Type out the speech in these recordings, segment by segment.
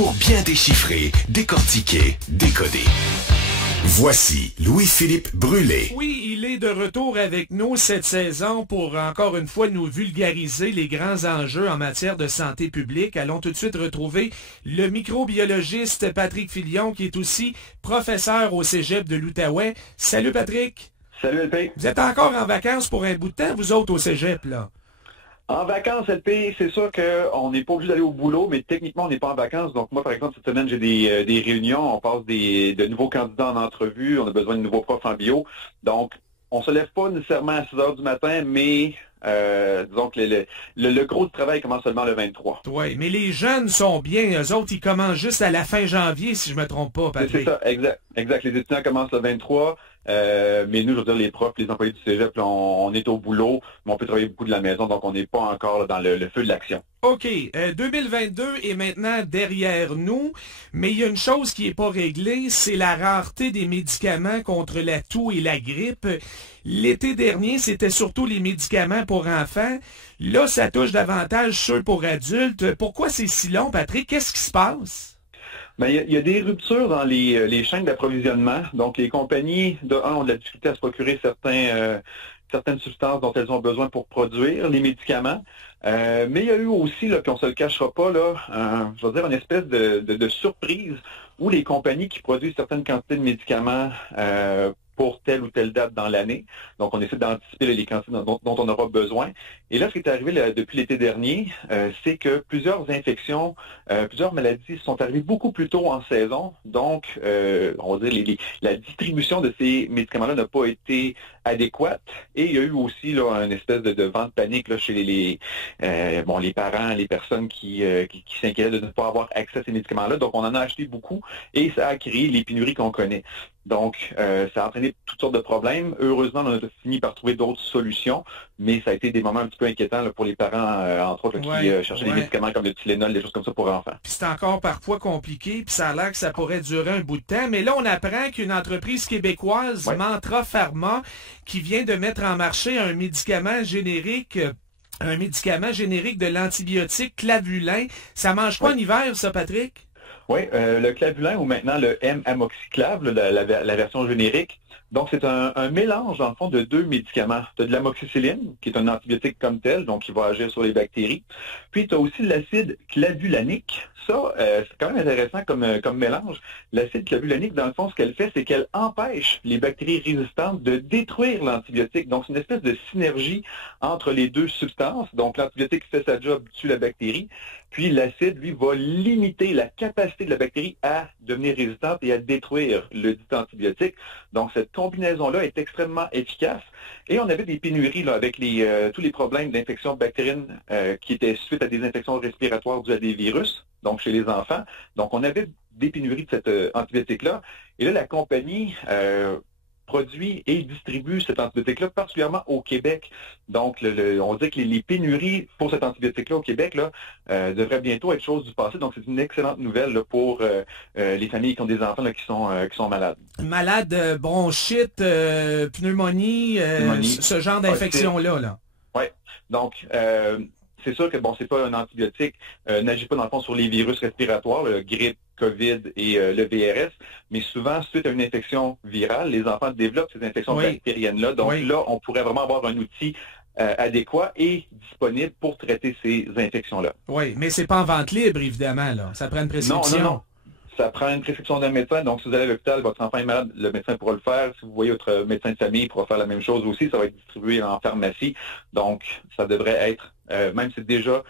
pour bien déchiffrer, décortiquer, décoder. Voici Louis-Philippe Brûlé. Oui, il est de retour avec nous cette saison pour encore une fois nous vulgariser les grands enjeux en matière de santé publique. Allons tout de suite retrouver le microbiologiste Patrick Filion qui est aussi professeur au Cégep de l'Outaouais. Salut Patrick! Salut LP! Vous êtes encore en vacances pour un bout de temps, vous autres au Cégep, là? En vacances, LP, c'est sûr qu'on n'est pas obligé d'aller au boulot, mais techniquement, on n'est pas en vacances. Donc moi, par exemple, cette semaine, j'ai des réunions, on passe de nouveaux candidats en entrevue, on a besoin de nouveaux profs en bio. Donc, on se lève pas nécessairement à 6 heures du matin, mais disons que le gros du travail commence seulement le 23. Oui, mais les jeunes sont bien, eux autres, ils commencent juste à la fin janvier, si je me trompe pas, Patrick. C'est ça, exact. Les étudiants commencent le 23. Mais nous, je veux dire, les profs, les employés du Cégep, là, on est au boulot, mais on peut travailler beaucoup de la maison, donc on n'est pas encore là, dans le feu de l'action. OK. 2022 est maintenant derrière nous, mais il y a une chose qui n'est pas réglée, c'est la rareté des médicaments contre la toux et la grippe. L'été dernier, c'était surtout les médicaments pour enfants. Là, ça touche davantage ceux pour adultes. Pourquoi c'est si long, Patrick? Qu'est-ce qui se passe? Ben, il y a des ruptures dans les chaînes d'approvisionnement. Donc, les compagnies, ont de la difficulté à se procurer certaines substances dont elles ont besoin pour produire les médicaments. Mais il y a eu aussi, là, puis on se le cachera pas, là, je veux dire, une espèce de surprise où les compagnies qui produisent certaines quantités de médicaments pour telle ou telle date dans l'année. Donc, on essaie d'anticiper les quantités dont on aura besoin. Et là, ce qui est arrivé depuis l'été dernier, c'est que plusieurs infections, plusieurs maladies sont arrivées beaucoup plus tôt en saison. Donc, on va dire, la distribution de ces médicaments-là n'a pas été adéquate. Et il y a eu aussi là, une espèce de vente panique là, chez les parents, les personnes qui s'inquiétaient de ne pas avoir accès à ces médicaments-là. Donc, on en a acheté beaucoup et ça a créé les pénuries qu'on connaît. Donc, ça a entraîné toutes sortes de problèmes. Heureusement, on a fini par trouver d'autres solutions, mais ça a été des moments un petit peu inquiétants là, pour les parents, entre autres, là, qui cherchaient des médicaments comme le Tylenol, des choses comme ça pour enfants. Puis c'est encore parfois compliqué, puis ça a l'air que ça pourrait durer un bout de temps. Mais là, on apprend qu'une entreprise québécoise, Mantra Pharma, qui vient de mettre en marché un médicament générique de l'antibiotique clavulin. Ça mange quoi en hiver, ça, Patrick? Oui, le clavulin ou maintenant le M-amoxiclav, la version générique. Donc, c'est un mélange, dans le fond, de deux médicaments. Tu as de l'amoxicilline, qui est un antibiotique comme tel, donc qui va agir sur les bactéries. Puis, tu as aussi l'acide clavulanique. Ça, c'est quand même intéressant comme mélange. L'acide clavulanique, dans le fond, ce qu'elle fait, c'est qu'elle empêche les bactéries résistantes de détruire l'antibiotique. Donc, c'est une espèce de synergie entre les deux substances. Donc, l'antibiotique fait sa job, tue la bactérie. Puis l'acide, lui, va limiter la capacité de la bactérie à devenir résistante et à détruire le dit antibiotique. Donc, cette combinaison-là est extrêmement efficace. Et on avait des pénuries là, avec tous les problèmes d'infection bactérienne qui étaient suite à des infections respiratoires dues à des virus, donc chez les enfants. Donc, on avait des pénuries de cet antibiotique-là. Et là, la compagnie produit et distribue cet antibiotique-là, particulièrement au Québec. Donc, on dit que les pénuries pour cet antibiotique-là au Québec là, devraient bientôt être chose du passé. Donc, c'est une excellente nouvelle là, pour les familles qui ont des enfants là, qui sont malades. Malades, bronchite, pneumonie, ce genre d'infection-là. Là. Oui. Donc, c'est sûr que, bon, c'est pas un antibiotique, n'agit pas dans le fond sur les virus respiratoires, le grippe, COVID et le VRS, mais souvent, suite à une infection virale, les enfants développent ces infections bactériennes-là. Donc là, on pourrait vraiment avoir un outil adéquat et disponible pour traiter ces infections-là. Oui, mais c'est pas en vente libre, évidemment, là. Ça prend une prescription. Non. Ça prend une prescription d'un médecin. Donc, si vous allez à l'hôpital, votre enfant est malade, le médecin pourra le faire. Si vous voyez votre médecin de famille, il pourra faire la même chose aussi. Ça va être distribué en pharmacie. Donc, ça devrait être, même si c'est déjà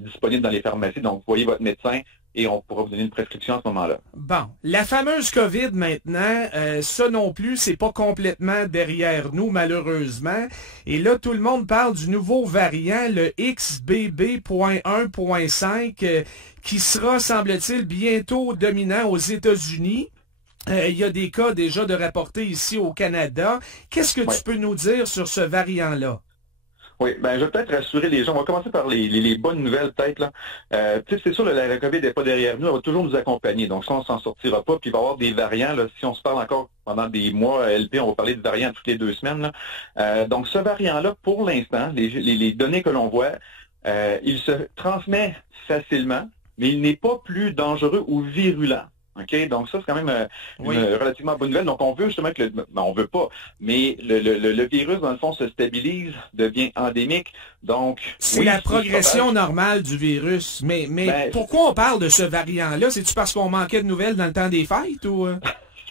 disponible dans les pharmacies. Donc, vous voyez votre médecin et on pourra vous donner une prescription à ce moment-là. Bon, la fameuse COVID maintenant, ça non plus, c'est pas complètement derrière nous, malheureusement. Et là, tout le monde parle du nouveau variant, le XBB.1.5, qui sera, semble-t-il, bientôt dominant aux États-Unis. Il y a des cas déjà de rapportés ici au Canada. Qu'est-ce que tu peux nous dire sur ce variant-là? Oui, ben je vais peut-être rassurer les gens. On va commencer par les bonnes nouvelles, peut-être. Là. C'est sûr, la COVID n'est pas derrière nous, elle va toujours nous accompagner. Donc ça, on s'en sortira pas. Puis il va y avoir des variants. Là, si on se parle encore pendant des mois, LP, on va parler de variants toutes les 2 semaines. Là. Donc ce variant-là, pour l'instant, les données que l'on voit, il se transmet facilement. mais il n'est pas plus dangereux ou virulent. OK? Donc ça, c'est quand même une relativement bonne nouvelle. Donc on veut justement que on veut pas, mais le virus, dans le fond, se stabilise, devient endémique. Donc c'est la progression normale du virus. Mais pourquoi on parle de ce variant-là? C'est-tu parce qu'on manquait de nouvelles dans le temps des fêtes ou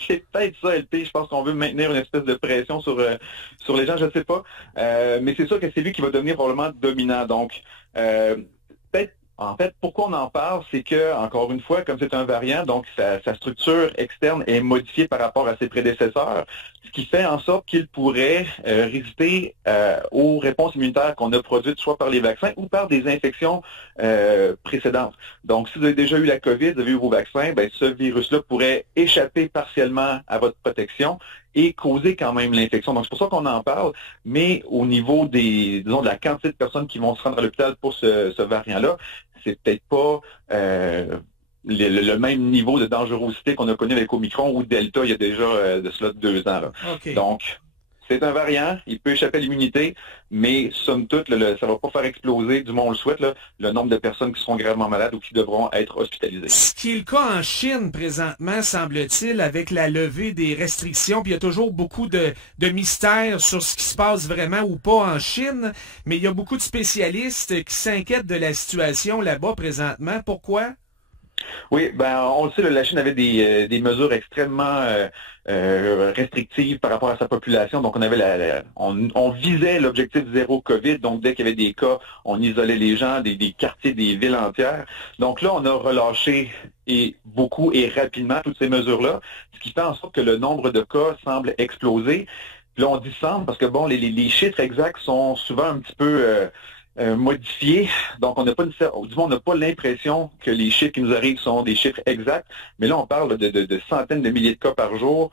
C'est peut-être ça, LP. Je pense qu'on veut maintenir une espèce de pression sur les gens, je ne sais pas. Mais c'est sûr que c'est lui qui va devenir probablement dominant. Donc, peut-être, en fait, pourquoi on en parle, c'est que, encore une fois, comme c'est un variant, donc sa structure externe est modifiée par rapport à ses prédécesseurs, ce qui fait en sorte qu'il pourrait résister aux réponses immunitaires qu'on a produites soit par les vaccins ou par des infections précédentes. Donc, si vous avez déjà eu la COVID, vous avez eu vos vaccins, ben, ce virus-là pourrait échapper partiellement à votre protection et causer quand même l'infection. Donc, c'est pour ça qu'on en parle, mais au niveau de la quantité de personnes qui vont se rendre à l'hôpital pour ce variant-là, c'est peut-être pas le même niveau de dangerosité qu'on a connu avec Omicron ou Delta il y a déjà de cela 2 ans. Là. Okay. Donc, c'est un variant, il peut échapper à l'immunité, mais somme toute, ça va pas faire exploser, du moins on le souhaite, le nombre de personnes qui seront gravement malades ou qui devront être hospitalisées. Ce qui est le cas en Chine présentement, semble-t-il, avec la levée des restrictions, puis il y a toujours beaucoup de mystères sur ce qui se passe vraiment ou pas en Chine, mais il y a beaucoup de spécialistes qui s'inquiètent de la situation là-bas présentement. Pourquoi? Oui, ben on le sait, la Chine avait des mesures extrêmement restrictives par rapport à sa population. Donc on avait on visait l'objectif zéro COVID. Donc dès qu'il y avait des cas, on isolait les gens, des quartiers, des villes entières. Donc là, on a relâché beaucoup et rapidement toutes ces mesures-là, ce qui fait en sorte que le nombre de cas semble exploser. Puis là, on dit semble parce que bon, les chiffres exacts sont souvent un petit peu modifiés. Donc, on n'a pas l'impression que les chiffres qui nous arrivent sont des chiffres exacts. Mais là, on parle de centaines de milliers de cas par jour,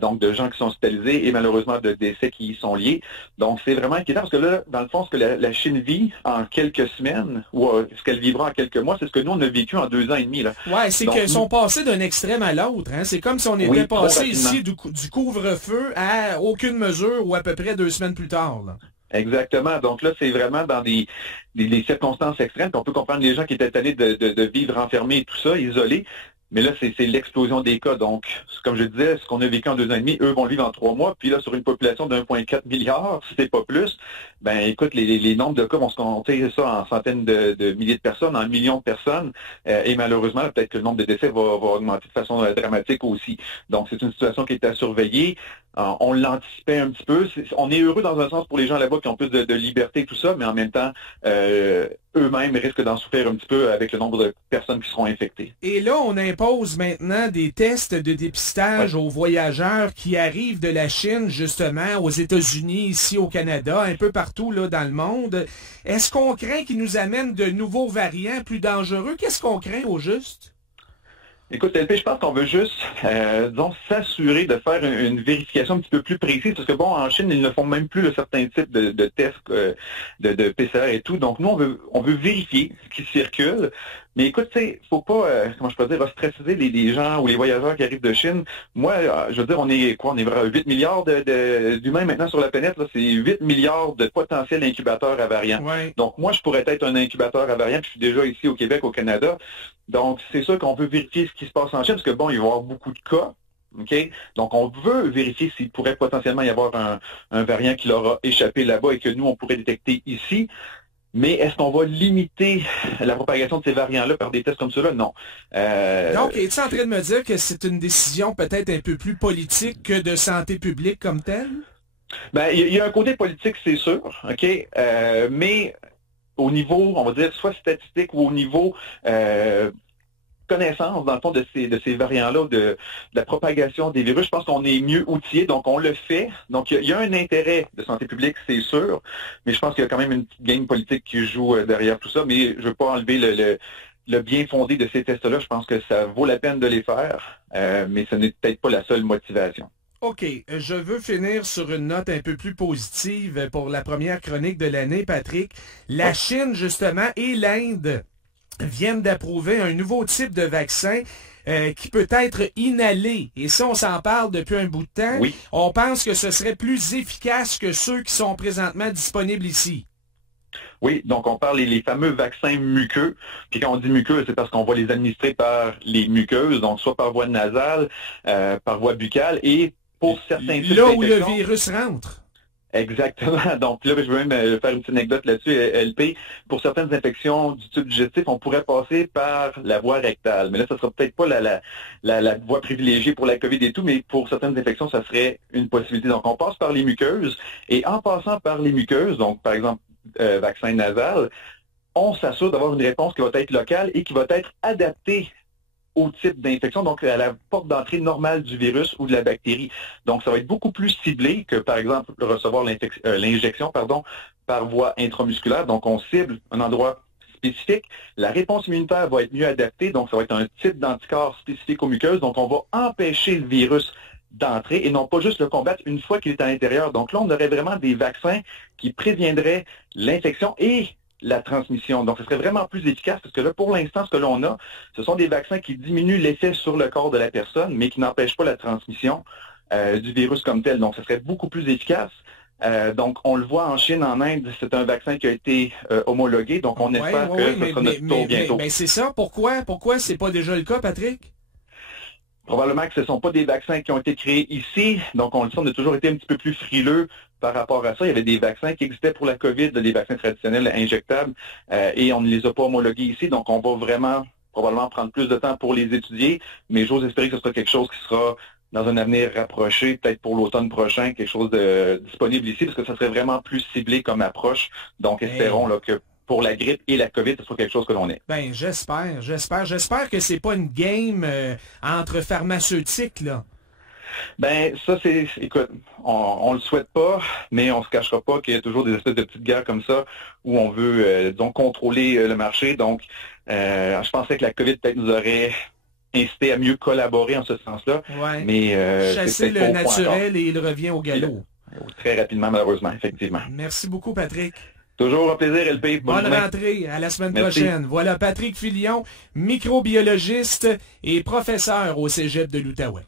donc de gens qui sont hospitalisés et malheureusement de décès qui y sont liés. Donc, c'est vraiment inquiétant parce que là, dans le fond, ce que la Chine vit en quelques semaines ou ce qu'elle vivra en quelques mois, c'est ce que nous, on a vécu en 2 ans et demi. Là. Ouais, c'est qu'ils sont passés d'un extrême à l'autre. Hein? C'est comme si on était passé ici du couvre-feu à aucune mesure ou à peu près 2 semaines plus tard. Là. Exactement. Donc là, c'est vraiment dans des circonstances extrêmes. On peut comprendre les gens qui étaient tannés de vivre enfermés et tout ça, isolés. Mais là, c'est l'explosion des cas. Donc, comme je disais, ce qu'on a vécu en 2 ans et demi, eux vont le vivre en 3 mois. Puis là, sur une population de 1,4 milliard, si c'est pas plus, ben écoute, les nombres de cas vont se compter ça en centaines de milliers de personnes, en millions de personnes. Et malheureusement, peut-être que le nombre de décès va augmenter de façon dramatique aussi. Donc, c'est une situation qui est à surveiller. On l'anticipait un petit peu. On est heureux dans un sens pour les gens là-bas qui ont plus de liberté et tout ça, mais en même temps, eux-mêmes risquent d'en souffrir un petit peu avec le nombre de personnes qui seront infectées. Et là, on impose maintenant des tests de dépistage aux voyageurs qui arrivent de la Chine, justement, aux États-Unis, ici au Canada, un peu partout là dans le monde. Est-ce qu'on craint qu'ils nous amènent de nouveaux variants plus dangereux? Qu'est-ce qu'on craint au juste? Écoute, LP, je pense qu'on veut juste, s'assurer de faire une vérification un petit peu plus précise, parce que bon, en Chine, ils ne font même plus certains types de tests de PCR et tout. Donc, nous, on veut vérifier ce qui circule. Mais écoute, tu sais, faut pas, comment je peux dire, ostraciser les gens ou les voyageurs qui arrivent de Chine. Moi, je veux dire, on est vers 8 milliards d'humains maintenant sur la planète. Là, c'est 8 milliards de potentiels incubateurs à variants. Ouais. Donc, moi, je pourrais être un incubateur à variants, puis je suis déjà ici au Québec, au Canada. Donc, c'est sûr qu'on veut vérifier ce qui se passe en Chine, parce que bon, il va y avoir beaucoup de cas. OK? Donc, on veut vérifier s'il pourrait potentiellement y avoir un variant qui leur a échappé là-bas et que nous, on pourrait détecter ici. Mais est-ce qu'on va limiter la propagation de ces variants-là par des tests comme ceux-là? Non. Donc, es-tu en train de me dire que c'est une décision peut-être un peu plus politique que de santé publique comme telle? Ben, il y a un côté politique, c'est sûr, OK? Mais au niveau, on va dire, soit statistique ou au niveau connaissance, dans le fond, de ces variants-là, de la propagation des virus, je pense qu'on est mieux outillé, donc on le fait. Donc, il y a un intérêt de santé publique, c'est sûr, mais je pense qu'il y a quand même une petite game politique qui joue derrière tout ça, mais je ne veux pas enlever le bien fondé de ces tests-là. Je pense que ça vaut la peine de les faire, mais ce n'est peut-être pas la seule motivation. OK, je veux finir sur une note un peu plus positive pour la première chronique de l'année, Patrick. La Chine, justement, et l'Inde viennent d'approuver un nouveau type de vaccin qui peut être inhalé. Et ça, on s'en parle depuis un bout de temps. Oui. On pense que ce serait plus efficace que ceux qui sont présentement disponibles ici. Oui, donc on parle les fameux vaccins muqueux. Puis quand on dit muqueux, c'est parce qu'on va les administrer par les muqueuses, donc soit par voie nasale, par voie buccale, et pour certains types là où le d'infections, virus rentre. exactement. Donc là, je veux même faire une petite anecdote là-dessus, LP. Pour certaines infections du tube digestif, on pourrait passer par la voie rectale. Mais là, ça sera peut-être pas la voie privilégiée pour la COVID et tout, mais pour certaines infections, ça serait une possibilité. Donc, on passe par les muqueuses. Et en passant par les muqueuses, donc par exemple, vaccin nasal, on s'assure d'avoir une réponse qui va être locale et qui va être adaptée au type d'infection, donc à la porte d'entrée normale du virus ou de la bactérie. Donc, ça va être beaucoup plus ciblé que, par exemple, recevoir l'injection par voie intramusculaire. Donc, on cible un endroit spécifique. La réponse immunitaire va être mieux adaptée, donc ça va être un type d'anticorps spécifique aux muqueuses. Donc, on va empêcher le virus d'entrer et non pas juste le combattre une fois qu'il est à l'intérieur. Donc là, on aurait vraiment des vaccins qui préviendraient l'infection et la transmission. Donc, ce serait vraiment plus efficace parce que là, pour l'instant, ce que l'on a, ce sont des vaccins qui diminuent l'effet sur le corps de la personne, mais qui n'empêchent pas la transmission du virus comme tel. Donc, ce serait beaucoup plus efficace. Donc, on le voit en Chine, en Inde, c'est un vaccin qui a été homologué. Donc, on espère que ce sera notre tour bientôt. Mais c'est ça. Pourquoi c'est pas déjà le cas, Patrick? Probablement que ce ne sont pas des vaccins qui ont été créés ici. Donc, on le sait, on a toujours été un petit peu plus frileux par rapport à ça. Il y avait des vaccins qui existaient pour la COVID, des vaccins traditionnels injectables, et on ne les a pas homologués ici. Donc, on va vraiment probablement prendre plus de temps pour les étudier, mais j'ose espérer que ce sera quelque chose qui sera dans un avenir rapproché, peut-être pour l'automne prochain, quelque chose de disponible ici, parce que ça serait vraiment plus ciblé comme approche. Donc, espérons là, que pour la grippe et la COVID, ce soit quelque chose que l'on ait. Ben, j'espère que c'est pas une game entre pharmaceutiques, là. Ben, ça, écoute, on le souhaite pas, mais on se cachera pas qu'il y a toujours des espèces de petites guerres comme ça où on veut, disons, contrôler le marché. Donc, je pensais que la COVID peut-être nous aurait incité à mieux collaborer en ce sens-là. Ouais. Mais chasser le naturel et il revient au galop. Très rapidement, malheureusement, effectivement. Merci beaucoup, Patrick. Toujours un plaisir, LP. Bonne rentrée, à la semaine prochaine. Voilà Patrick Filion, microbiologiste et professeur au Cégep de l'Outaouais.